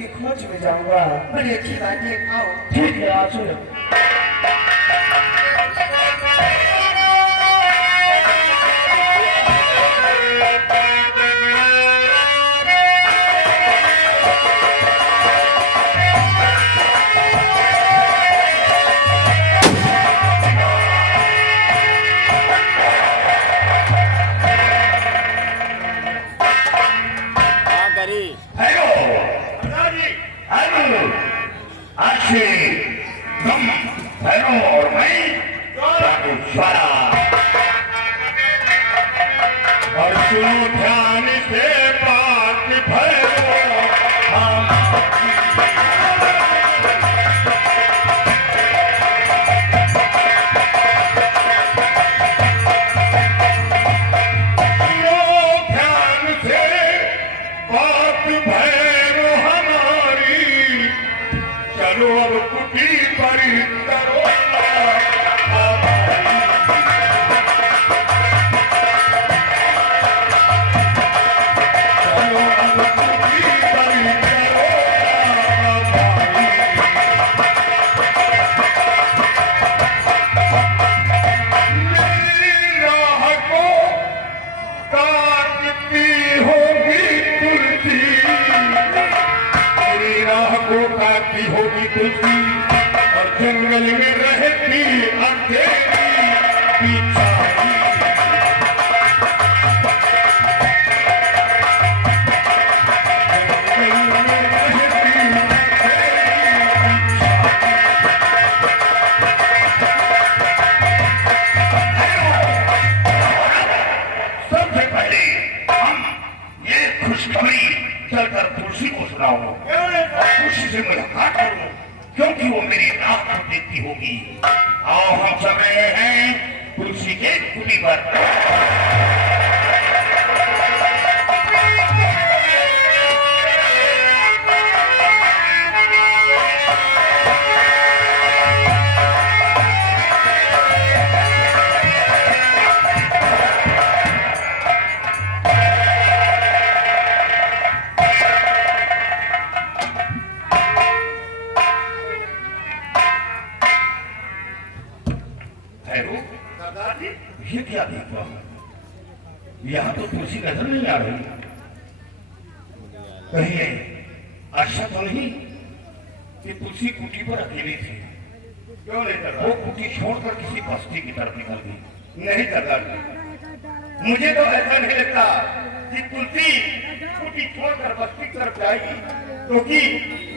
की खोज में जाऊंगा। बड़ी अच्छी बात है, आओ। ठीक है, आ सुनो। हेलो हेलो, अच्छे तुम हेलो और मैं सारा और सुनो ध्यान से बात भरो होगी तुलसी और जंगल में रहती अंधेरी पिछाड़ी। सबसे पहले हम ये खुशखबरी चलकर तुलसी को सुनाओ, तुलसी से मुलाकात करूं, क्योंकि वो मेरी राह को देखती होगी। आओ हम सब रहे हैं तुलसी के कुटी पर। ये क्या देख रहा हूं? यहाँ तो तुलसी नजर नहीं आ रही। कहीं अच्छा तो नहीं कि तुलसी कुटी पर अकेली थी? क्यों नहीं कर रहा? वो कुटी छोड़कर किसी बस्ती की तरफ निकल गई। नहीं करता, मुझे तो ऐसा नहीं लगता कि तुलसी कुटी छोड़कर बस्ती की तरफ जाएगी, क्योंकि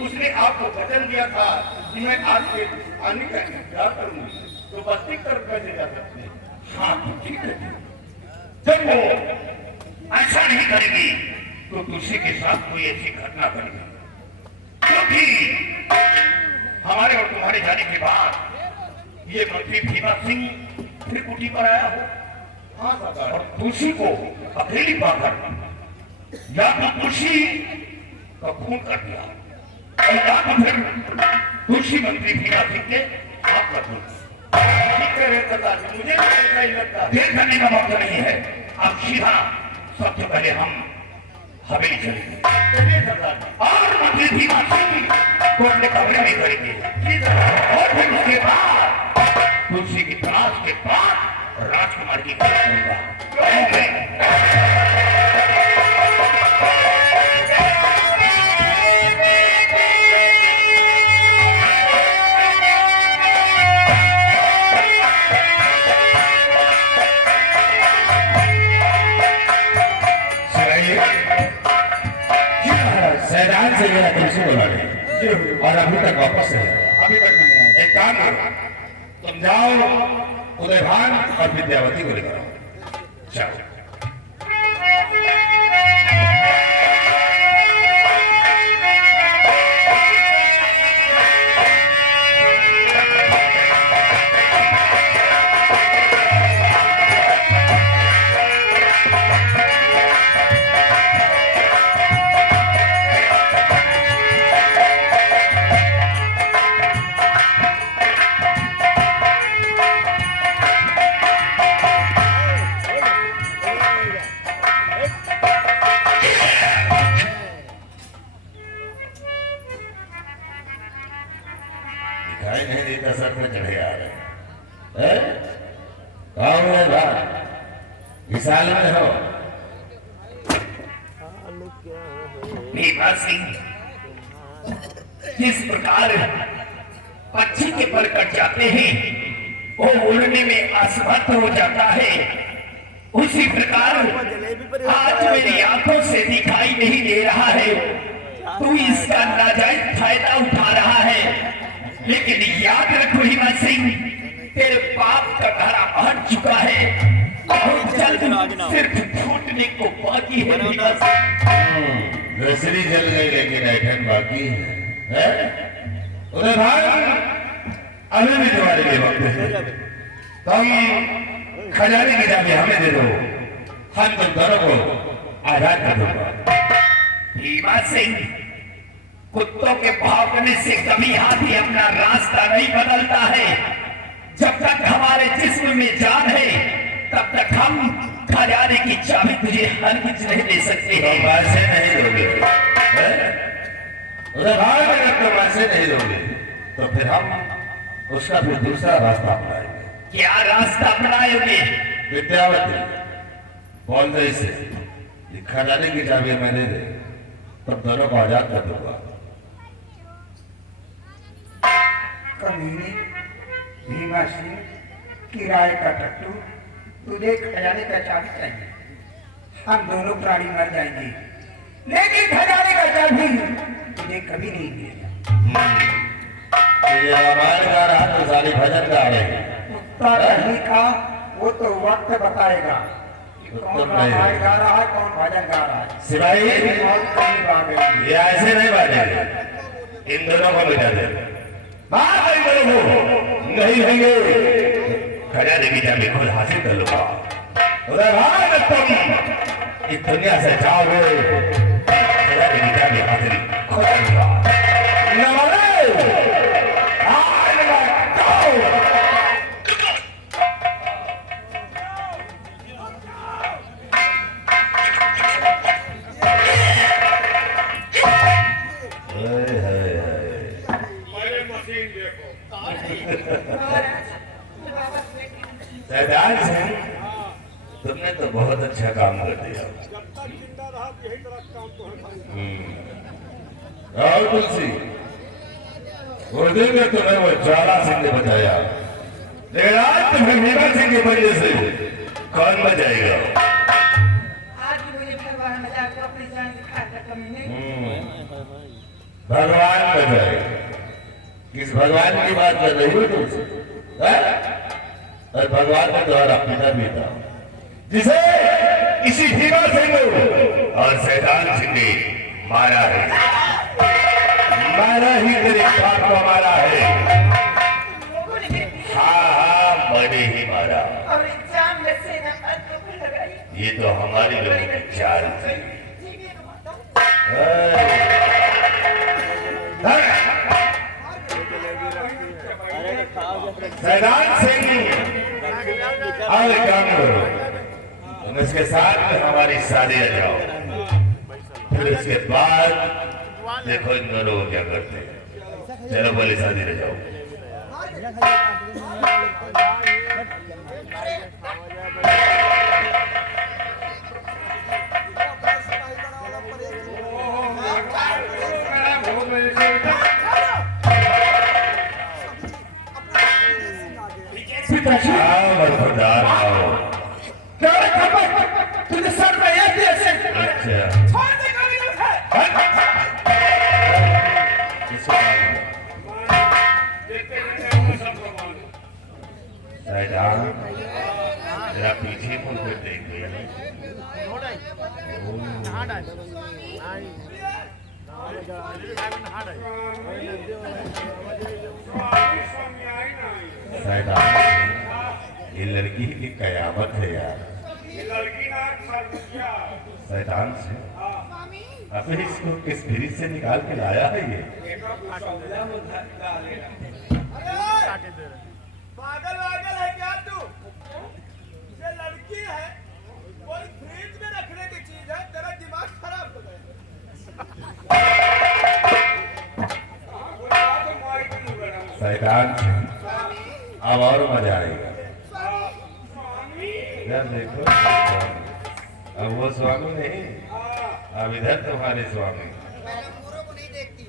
उसने आपको वचन दिया था कि मैं आपके आने का इंतजार करूंगी, तो बस्ती की तरफ कैसे जा सकते हैं? हाँ तो ठीक है, जब वो ऐसा नहीं करेगी तो तुलसी के साथ कोई ऐसी घटना करेगी, क्योंकि हमारे और तुम्हारे जाने के बाद ये मंत्री भीमा सिंह फिर कुटी पर आया हो। हाँ सरकार, और तुलसी को अकेली पाकर या तो तुलसी का खून कर दिया और या तो फिर तुलसी मंत्री भीमा सिंह के हाथ कर दिया। मुझे देर करने का मौका नहीं है। अब सीधा सबसे पहले हम हवेली चलेंगे और मंत्री भीमा सिंह को अपने कमरे में करेंगे और फिर उसके बाद तुलसी की तलाश के बाद राजकुमार की खोज करूंगा। सैदान से मेरा तुलसी बोला नहीं और अभी तक वापस है। अभी तक नहीं है। एक काम करो, तुम जाओ उदयभान और विद्यावती को लेकर आओ। चलो। भीमा सिंह जिस प्रकार पक्षी के पर कट जाते हैं वो उड़ने में असमर्थ हो जाता है, उसी प्रकार आज मेरी आंखों से दिखाई नहीं दे रहा है। तू इसका नाजायज फायदा उठा रहा है, लेकिन याद रखो हिमा सिंह, तेरे पाप का घड़ा भर चुका है, बहुत जल्द सिर्फ फूटने को बाकी है। रसरी जल गई लेकिन ऐठन बाकी है। उधर भाई अभी भी तुम्हारे लिए वक्त है, तुम खजाने की चाबी हमें दे दो, हम तुम दोनों को आजाद कर दूंगा। भीमा सिंह, कुत्तों के भौंकने से कभी हाथी अपना रास्ता नहीं बदलता है। जब तक हमारे जिस्म में जान है तब तक हम खजाने की चाबी तुझे हरगिज नहीं दे सकते हैं। तुम पैसे नहीं दोगे, उधर भाई अगर तुम पैसे नहीं दोगे तो फिर हम उसका फिर दूसरा रास्ता अपनाएंगे। क्या रास्ता अपनाओगे? विद्यावती बोल दे इसे, खजाने की चाबी मैंने दे, तब दोनों को आजाद कर दूंगा। कमीने भीमा सिंह, किराए का टट्टू, तुझे खजाने का चाबी चाहिए, हम दोनों प्राणी मर जाएंगे, लेकिन खजाने का चाबी तुझे कभी नहीं मिलेगा। ये हमारे गा रहा तो सारी भजन गा रहे हैं। कुत्ता कहने का वो तो वक्त बताएगा कि कौन रामायण गा रहा है, कौन भजन गा रहा है। सिपाही ये ये ऐसे नहीं बांटेंगे, इन दोनों को मिटा दे। बात इन दोनों को नहीं रहेंगे, खजाने की चाबी खुद हासिल कर लूंगा। उधर भाग तुम इस दुनिया से जाओगे, खजाने की चाबी हासिल खुद करूंगा। सैदान सिंह, तुमने तो बहुत अच्छा काम कर दिया। और तुलसी, उस दिन में तुम्हें वो ज्वाला सिंह ने बचाया, लेकिन आज तुम्हें मीना सिंह की वजह से कौन बचाएगा? आज मुझे भगवान बचा के अपनी जान खाता कमीने। भगवान बचाएगा? किस भगवान की बात कर रही हो तुमसे? और भगवान का द्वारा पिता भी था, जिसे इसी भीमा सिंह और सैदान सिंह ने मारा है। मारा ही तेरे बाप को मारा है। हाँ, मैंने ही मारा। और इल्जाम से लगाई। ये तो हमारी लोगों की चाल थी। सैदान सिंह, और काम करो, तुम इसके साथ में हमारी शादी आ जाओ, फिर इसके बाद देखो इन दोनों को क्या करते हैं। चलो बोले शादी ले जाओ। बरखुरदार आओ। तुझे सर में ये कैसे? अच्छा, छोड़ दे कभी सैदान, जरा पीछे मुड़ कर देखो। सैदान, ये लड़की की कयामत है यार। सैदान से अबे इसको किस ब्रिज से निकाल के लाया है ये? पागल वागल है क्या तू? ये लड़की है, कोई फ्रिज में रखने की चीज है, तेरा दिमाग खराब हो गया। सैदान से अब और मजा आएगा। यार देखो, अब वो स्वामी नहीं, अब इधर तुम्हारे स्वामी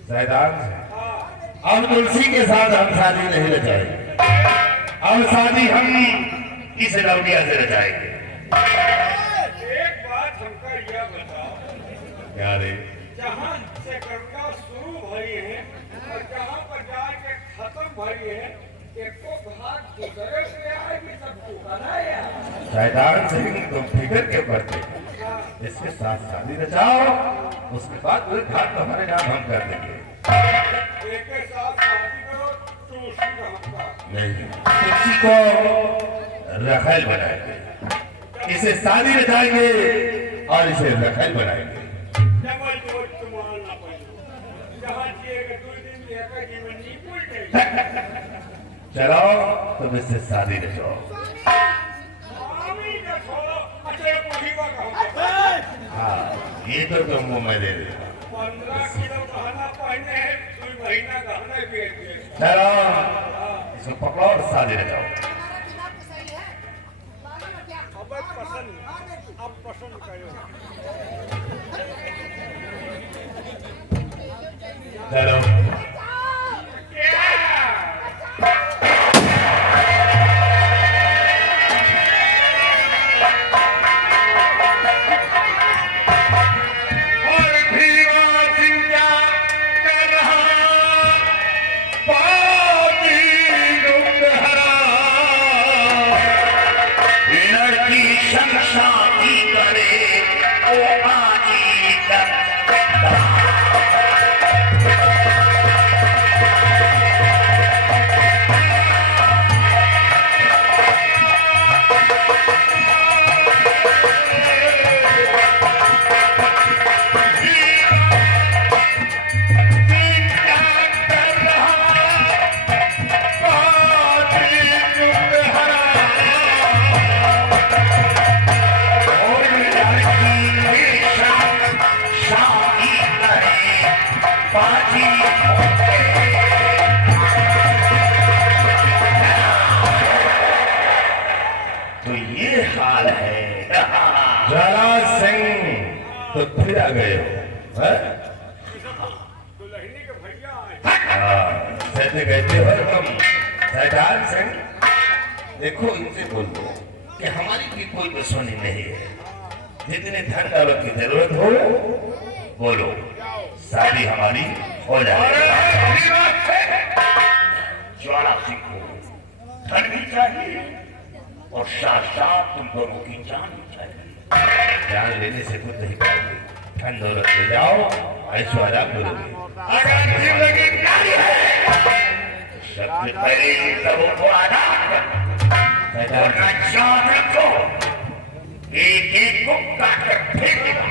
सैदान से अब तुलसी के साथ हम शादी नहीं रचाएंगे। अब शादी हम इस लौटिया से रचाएंगे। एक बात हमका यह बताओ, क्या रे? जहाँ से गंगा शुरू भई है और जहाँ पर जाके खत्म भई है, एको भाग गुजरे से आएगी सबको बनाया। सैदान सिंह तुम फिक्र क्यों करते हो? इसके साथ शादी रचाओ, उसके बाद पूरे घाट तुम्हारे नाम हम कर देंगे। एक के साथ शादी करो तो उसी का हमका नहीं, तुलसी को रखेल बनाएंगे, इसे शादी रचाएंगे और इसे रखेल बनाएंगे। डबल जोड़ तुम्हारा ना पड़े, जहाँ जिएगा 2 दिन लेकर जीवन नहीं भूल गई। चलो तुम इससे शादी रचाओ। स्वामी का छोड़ो, अच्छा ये पुलिवा कहूँगा। हाँ, ये तो तुम मुंह में दे दे। 15 किलो गहना पहने हैं, 2 महीना गहना बेच दिए। चलो इसको पकड़ो और शादी रचाओ। अब पसंद, अब पसंद करो। चलो तो ये हाल है। जरा सिंह तो फिर आ गए हो, हैं? दुल्हनी के भैया आए। सैसे कहते हो तुम सैदान सिंह, देखो इनसे बोलो कि हमारी भी कोई दुश्मनी नहीं है। जितने धन दौलत की जरूरत हो बोलो, शादी हमारी हो जाए। ज्वाला सिंह को धन भी चाहिए और साथ साथ तुम दोनों की जान भी चाहिए। जान लेने से कुछ नहीं पाओगे, धन दौलत ले जाओ, ऐश्वर्या करोगे। अगर जिंदगी प्यारी है तो सबसे पहले सबों को आजाद करो और याद रखो, एक एक को काट कर फेंक देना।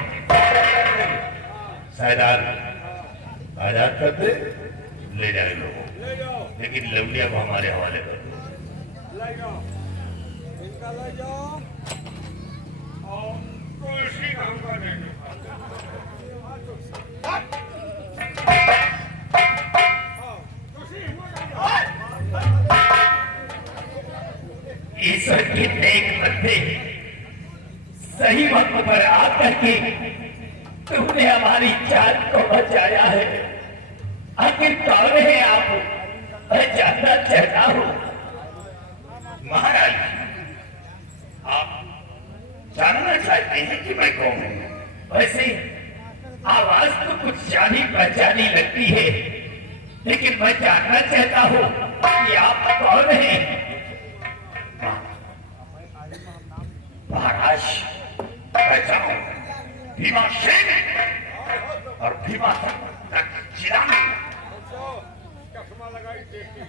सैदान आजाद कर दे, ले जाए लोगों, ले जाओ, लेकिन लवलिया को हमारे हवाले कर दो। ले जाओ, इनका ले जाओ। और तुलसी का हमको दे दो। ईश्वर के नेक बंदे सही वक्त पर आकर के तुमने हमारी जान को बचाया है। आखिर कौन है आप? मैं जानना चाहता हूँ। महाराज, आप जानना चाहते हैं कि मैं कौन हूँ? वैसे आवाज तो कुछ जानी पहचानी लगती है, लेकिन मैं जानना चाहता हूँ कि आप कौन हैं? महाराज, पहचानो, भीमसेन और भीमा चिराग। चश्मा लगाई देखी।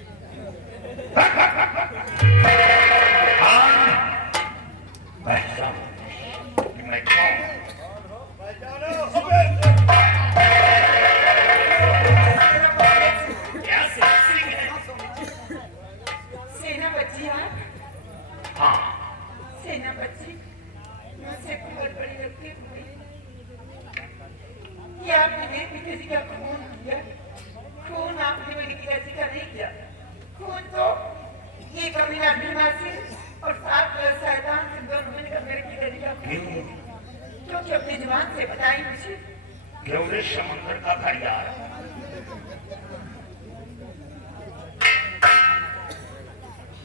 पहचानो कि मैं कौन हूँ। सेनापति आप? हाँ, सेनापति, मुझसे बहुत बड़ी गलती हुई कि आपने मेरे पिताजी का खून किया। खून आपने मेरे पिताजी का नहीं किया। खून तो ये कबीला भीमा सिंह और साथ सैदान सिंह दोनों मिलकर मेरे पिताजी का खून किया। क्योंकि अपनी जुबान से बताई मुझे केवड़े समंदर का घड़ियाल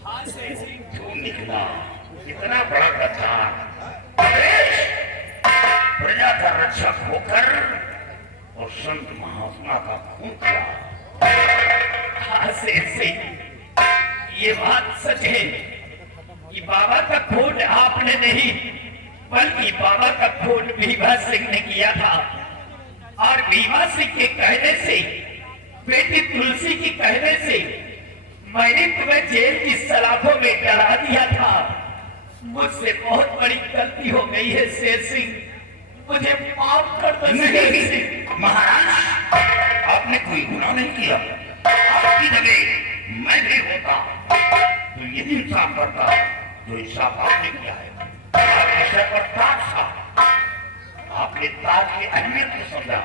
हाथ से ऐसे क्यों निकला इतना बड़ा गद्दार प्रजा का रक्षक होकर और संत महात्मा का खून किया। हाथ से ऐसे ये बात सच है कि बाबा का खून आपने नहीं बल्कि बाबा का खून भीमा सिंह ने किया था। और भीमा सिंह के कहने से, बेटी तुलसी की कहने से मैंने तुम्हें जेल की सलाखों में डरा दिया था। मुझसे बहुत बड़ी गलती हो गई है शेर सिंह, मुझे माफ कर दो शेर सिंह। महाराज आपने कोई गुनाह नहीं किया। आपकी जगह मैं भी होता तो यही इंसाफ करता जो इंसाफ आपने किया है। आपके सर पर ताज था, आपने ताज की अहमियत को समझा,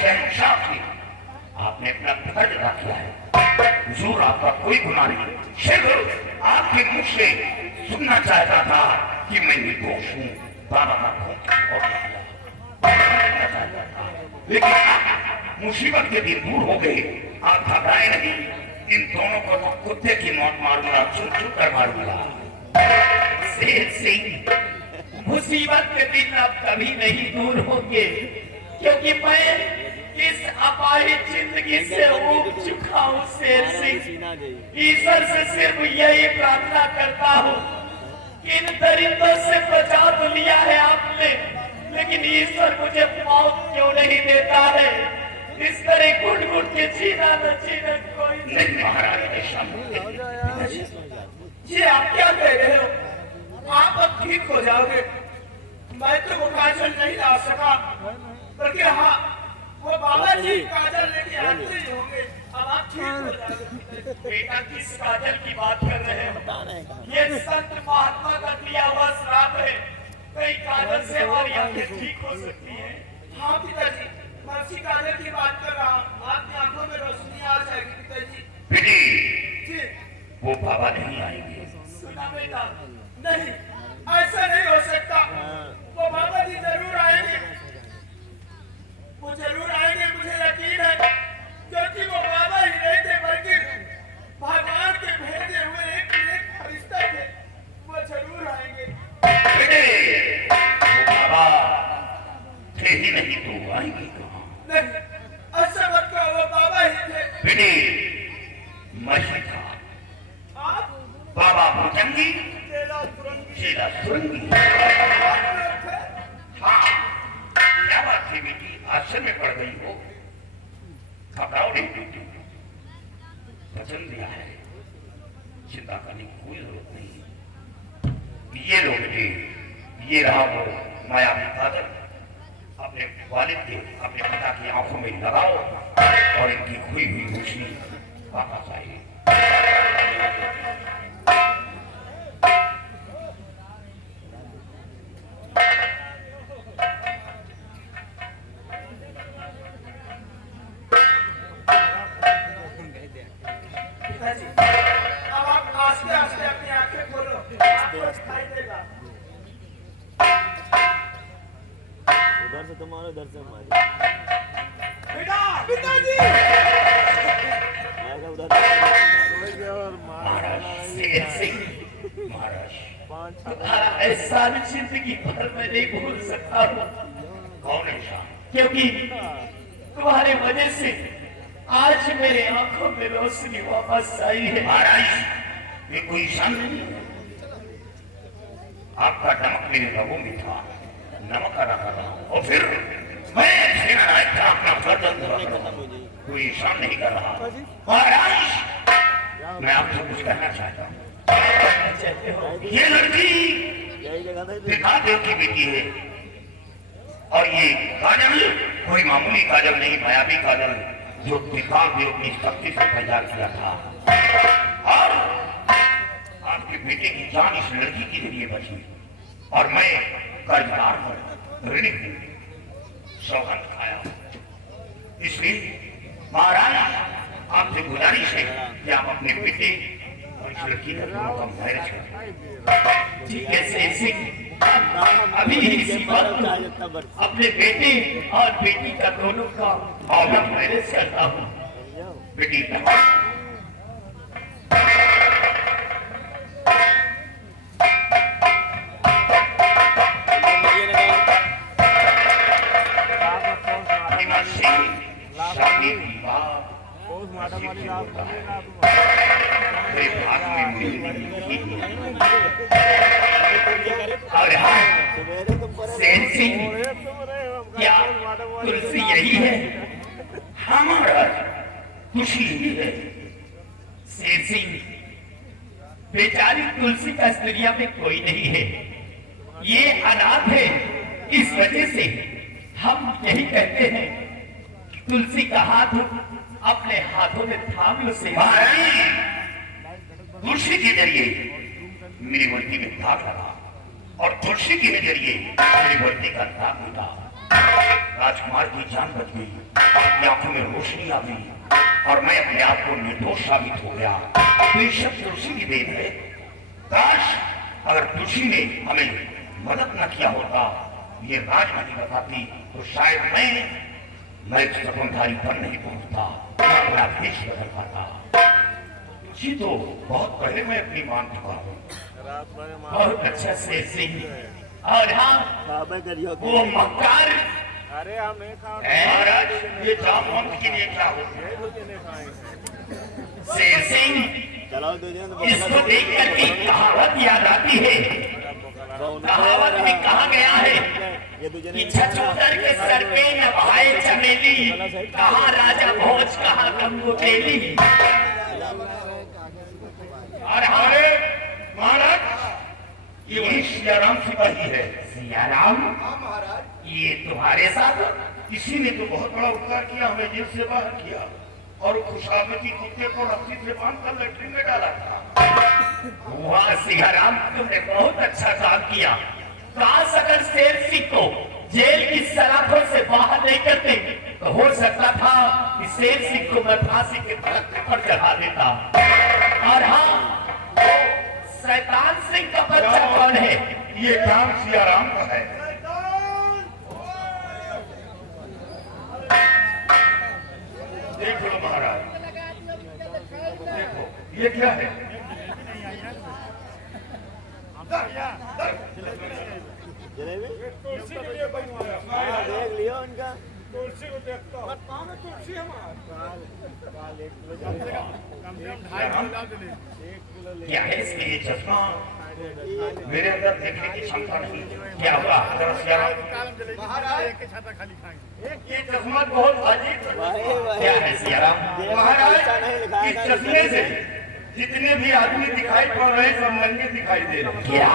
शहंशाह थे, आपने अपना फर्ज अदा किया है। हुजूर आपका कोई गुनाह नहीं। शेर आपके मुख से सुनना चाहता था कि मैं निर्दोष हूँ, बाबा का खून लेकिन मुसीबत के दिन दूर हो गए। आप घबराए नहीं, इन दोनों को तो कुत्ते की मौत मारूंगा, चुन चुन कर मारूंगा। शेर सिंह मुसीबत के दिन अब कभी नहीं दूर होंगे, क्योंकि मैं इस अपाहिज जिंदगी से उब चुका हूँ शेर सिंह। ईश्वर से सिर्फ यही प्रार्थना करता हूँ, इन दरिंदों से बचा तो लिया है आपने, लेकिन ईश्वर मुझे मौत क्यों नहीं देता है। इस तरह घुट घुट के जीना न जीना कोई नहीं महाराज ये आप क्या कह रहे हो? आप अब ठीक हो जाओगे। मैं तो वो काजल नहीं ला सका, बल्कि हाँ वो बाबा जी काजल लेके आते ही होंगे। अब आप ठीक हो जाओगे। बेटा किस काजल की बात कर रहे हो? ये संत महात्मा का दिया हुआ श्राप है, कई काजल से हमारी आंखें ठीक हो सकती है। हाँ पिताजी, मैं उसी काजल की बात कर रहा हूँ। आपकी आंखों में रोशनी आ जाएगी पिताजी। बेटी जी वो बाबा नहीं आएंगे। सुना बेटा, नहीं ऐसा नहीं हो सकता। वो बाबा जी जरूर आएंगे, वो जरूर आएंगे, मुझे यकीन है, क्योंकि वो बाबा ही नहीं थे बल्कि भगवान के भेजे हुए एक फरिश्ता थे। वो जरूर आएंगे। बेटे वो बाबा थे ही नहीं तो आएंगे कहाँ? नहीं ऐसा मत कहो, वो बाबा ही थे। बेटे मैं ही था। आप बाबा भुजंगी चेला सुरंगी चेला सुरंगी। आप लोग थे? हाँ क्या बात है बेटी, आश्चर्य में पड़ गई हो? घबराओ नहीं बेटी, वचन दिया है, चिंता करने की कोई जरूरत नहीं। ये लो बेटी, ये रहा वो मायावी काजल, अपने वालिद के अपने पिता की आंखों में लगाओ और इनकी खोई हुई रोशनी वापस आएगी। पिताजी, अब आप आस्ते आस्ते अपनी आंखें खोलो, आपको दिखाई देगा। उधर से तुम्हारे उधर से हमारे बेटा, पिताजी, आएगा उधर से महाराज शेर सिंह महाराज तुम्हारा एहसान जिंदगी भर में नहीं भूल सकता हूँ, कौन इंसान? क्योंकि तुम्हारे वजह से आज मेरे आंखों में रोशनी वापस आई है। महाराज ये कोई इंसान नहीं है। आपका नमक मेरे रगों में था, नमक का रखा था, और फिर मैं सेना नायक था, अपना गर्दन दबा रहा हूं। कोई इंसान नहीं कर रहा। महाराज मैं आपसे कुछ कहना चाहता हूँ। चाहते हो ये लड़की यही जगह था पिता देव की बेटी है, और ये काजल कोई मामूली काजल नहीं, मायावी काजल जो पिता देव की शक्ति से तैयार किया था। और आपके बेटे की जान इस लड़की के जरिए बची, और मैं कर्जदार हूँ, ऋणी हूँ, सौगंध खाया हूँ। इसलिए महाराज आपसे गुजारिश है कि आप अपने बेटे और इस लड़की का दोनों का मैरिज करें। ठीक है शेर सिंह, अभी इसी वक्त अपने बेटे और बेटी का दोनों का औरत मेरे से करता हूँ। बेटी शादी की बात मेरे भाग में मिली और हाँ सेन सिंह, क्या तुलसी यही है? हमारा खुशी ही है। सेन सिंह, बेचारी तुलसी का इस दुनिया में कोई नहीं है, ये अनाथ है। इस वजह से हम यही कहते हैं तुलसी का हाथ अपने हाथों में थाम लो। से तुलसी के जरिए मेरी वर्दी में दाग लगा और तुलसी के जरिए मेरी वर्दी का दाग मिटा। राजकुमार की जान बच गई, अपनी आंखों में रोशनी आ गई और मैं अपने आप को निर्दोष साबित हो गया। तो ये सब तुलसी की देन है। काश अगर तुलसी ने हमें मदद न किया होता, ये राज नहीं बताती, तो शायद मैं सपनधारी पर नहीं पहुंचता, अपना देश बदल पाता। जी तो बहुत पहले मैं अपनी मान चुका हूँ। बहुत अच्छा से सिंह। और हाँ वो मक्कार, अरे हम नहीं खा महाराज ये जामुन के लिए क्या हो? शेर सिंह, चलाओ दो दिन इसको देख कर के कहावत याद आती है। कहावत में कहा गया है कि छछूतर के सर पे न भाई चमेली, कहा राजा भोज कहा गंगू तेली। और हमारे महाराज ये वही सियाराम सिपाही है। सियाराम? ये तुम्हारे साथ? किसी ने तो बहुत बड़ा उपकार किया, हमें जेल से बाहर किया और खुशामती कुत्ते को रस्सी से बांधकर लैट्रिन में डाला था। वाह सियाराम, तुमने बहुत अच्छा काम किया। काश अगर शेर सिंह को जेल की सलाखों से बाहर नहीं करते तो हो सकता था कि शेर सिंह को मैं फांसी के तख्ते पर चढ़ा देता। और हाँ, वो शैतान सिंह का बच्चा कौन है? ये काम सियाराम का है। देख लो महाराज, देखो ये क्या है? जलेबी देख लियो उनका तुलसी को देखता हूँ। तुलसी क्या है इसके लिए चश्मा? मेरे अंदर देखने की क्षमता नहीं। क्या हुआ? जरा सियाराम, ये चश्मा बहुत अजीब है। क्या है सियाराम? महाराज इस चश्मे से जितने भी आदमी दिखाई पड़ रहे हैं सब नंगे दिखाई दे रहे हैं। क्या?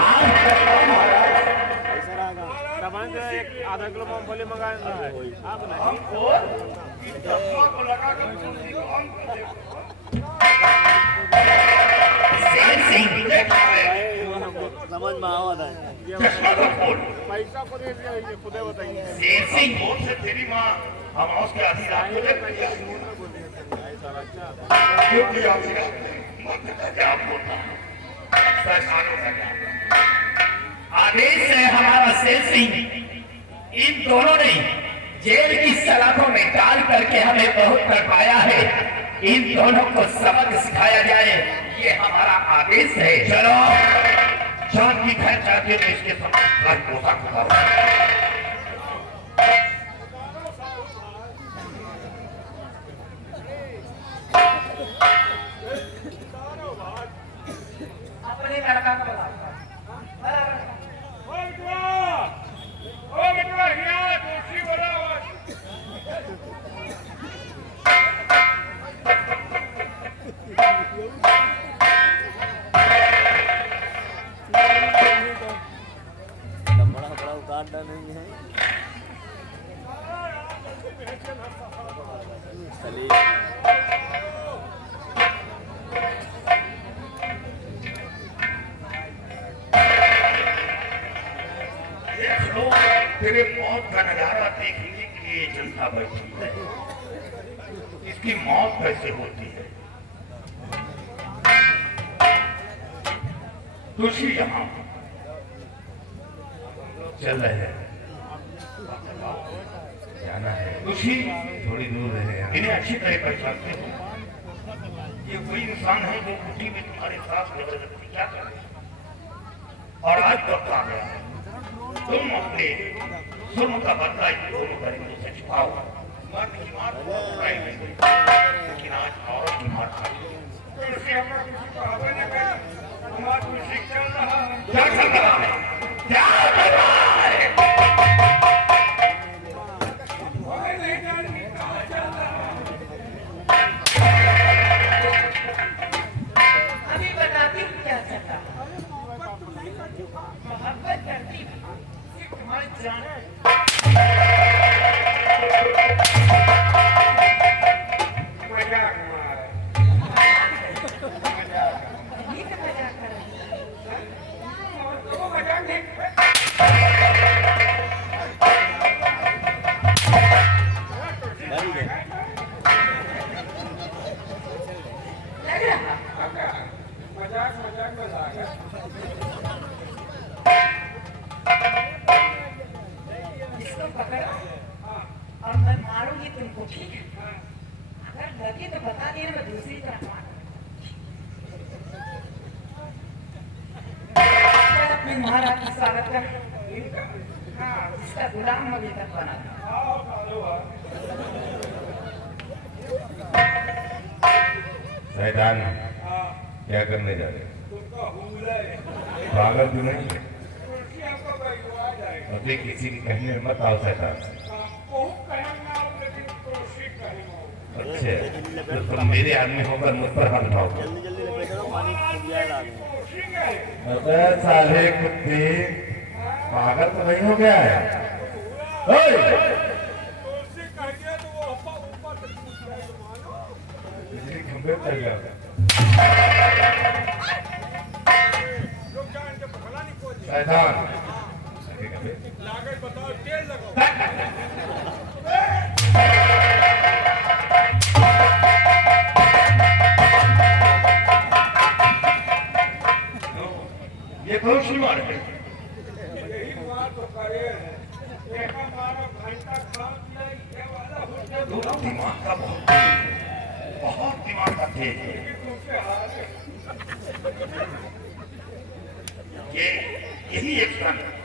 एक आधा किलो मूंगफली मंगाना है आप नहीं हमको इस चश्मा को लगाकर तुलसी को हमको देखो। शेर सिंह, समझ में आवत है चश्मा को खोल। पैसा खुद ये खुदे बताइए शेर सिंह, बहुत से तेरी माँ हम हाउस के आधी रात को देख रही है। क्योंकि आधी रात में मौत का जाप होता है, शैतानों का जाप। आदेश है हमारा शेर सिंह, इन दोनों ने जेल की सलाखों में डाल करके हमें बहुत तड़पाया है। इन दोनों को सबक सिखाया जाए, ये हमारा आदेश है। चलो जान की खैर चाहते हो तो इसके साथ पोशाक उतारो। अपने लड़का को बुला। बड़ा बड़ा उतारता नहीं है चलिए देख लो तेरे मौत का नजारा देखने के लिए जनता बैठी है। इसकी मौत कैसे होती है? तुलसी यहाँ चल रहे हैं, जाना है, तुलसी थोड़ी दूर रहे हैं। इन्हें अच्छी तरह पहचानते हो। ये कोई इंसान है जो कुटी में तुम्हारे साथ जबरदस्ती क्या कर रहे हैं। और आज वक्त आ गया है, तुम अपने जुर्म का बदला इन दोनों गरीबों से छुपाओ। मर्द की मार बुराई नहीं हुई, लेकिन आज औरत की मार खाई। क्या चल रहा है? क्या चल रहा है? अभी बताती हूँ क्या चल रहा है। मोहब्बत करती हूँ, सिर्फ तुम्हारी जान। ये तो मजाक कर रही है। लग रहा इसको पकड़ो और मैं मारूंगी तुमको, ठीक है? अगर लगे तो बता देना, मैं दूसरी तरफ मारूंगी। अपने महाराज की स्वागत कर। हाँ, जिसका गुलाम अभी तक बना था। शैतान क्या करने जा रहे हैं? पागल क्यों नहीं है? अभी किसी के कहने में मत आओ शैतान। अच्छा, तो तुम मेरे आदमी होकर मुझ पर हाथ उठाओ। अबे साले कुत्ते, पागल तो नहीं हो गया है? बिजली खंभे पर गया। शैतान ये कौन सी मार है? दिमाग का बहुत दिमाग का तेज है। ये यही एक सन है।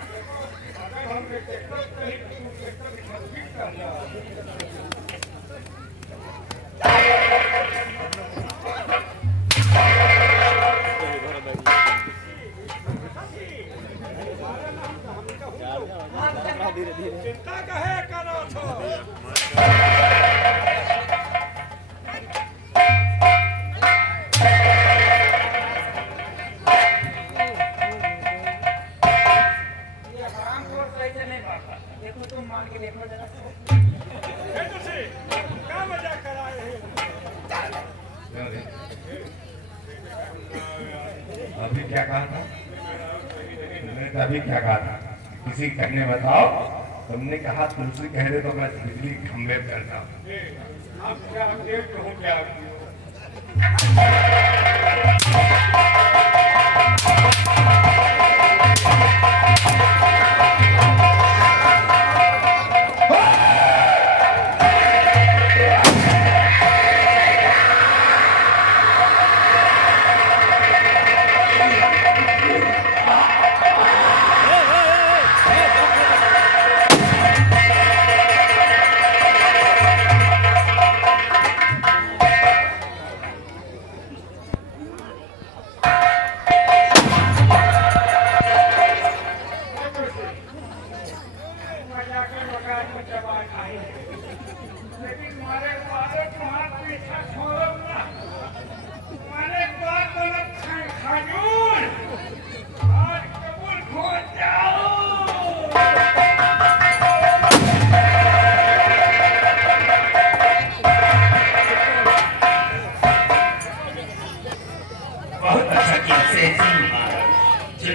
चिंता कहे करो छो। देखो तुम मान के देखो जरा। क्या मजाक कराए हैं? अभी क्या कहा था? तुमने अभी क्या कहा था? किसी कहने बताओ। तुमने कहा तुलसी कह रहे तो मैं बिजली खंभे पे करता हूँ। आप क्या देख हो क्या?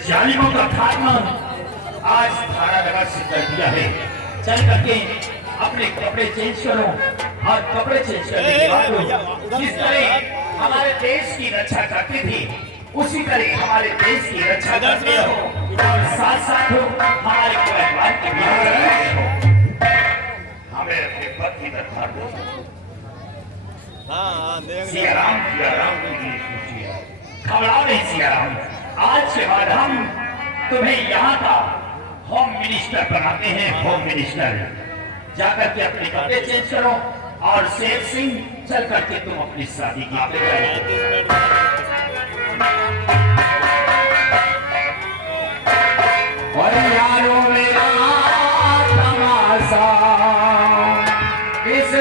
जालिमों का खात्मा आज थाना लगा से कर दिया है। चल करके अपने कपड़े चेंज करो और कपड़े चेंज करने के बाद जिस तरह हमारे देश की रक्षा करती थी उसी तरह हमारे देश की रक्षा करते हो। और साथ साथ हो हमारे परिवार के भी हो। हमें अपने पति दरबार दो। हाँ देख सिया राम के लिए सोचिए। घबराओ नहीं सिया राम, आज के बाद हम तुम्हें यहाँ का होम मिनिस्टर बनाते हैं। होम मिनिस्टर जाकर के अपने कपड़े चेंज करो और शेर सिंह चल करके तुम अपनी शादी की तैयारी करो। और यारों मेरा तमाशा इस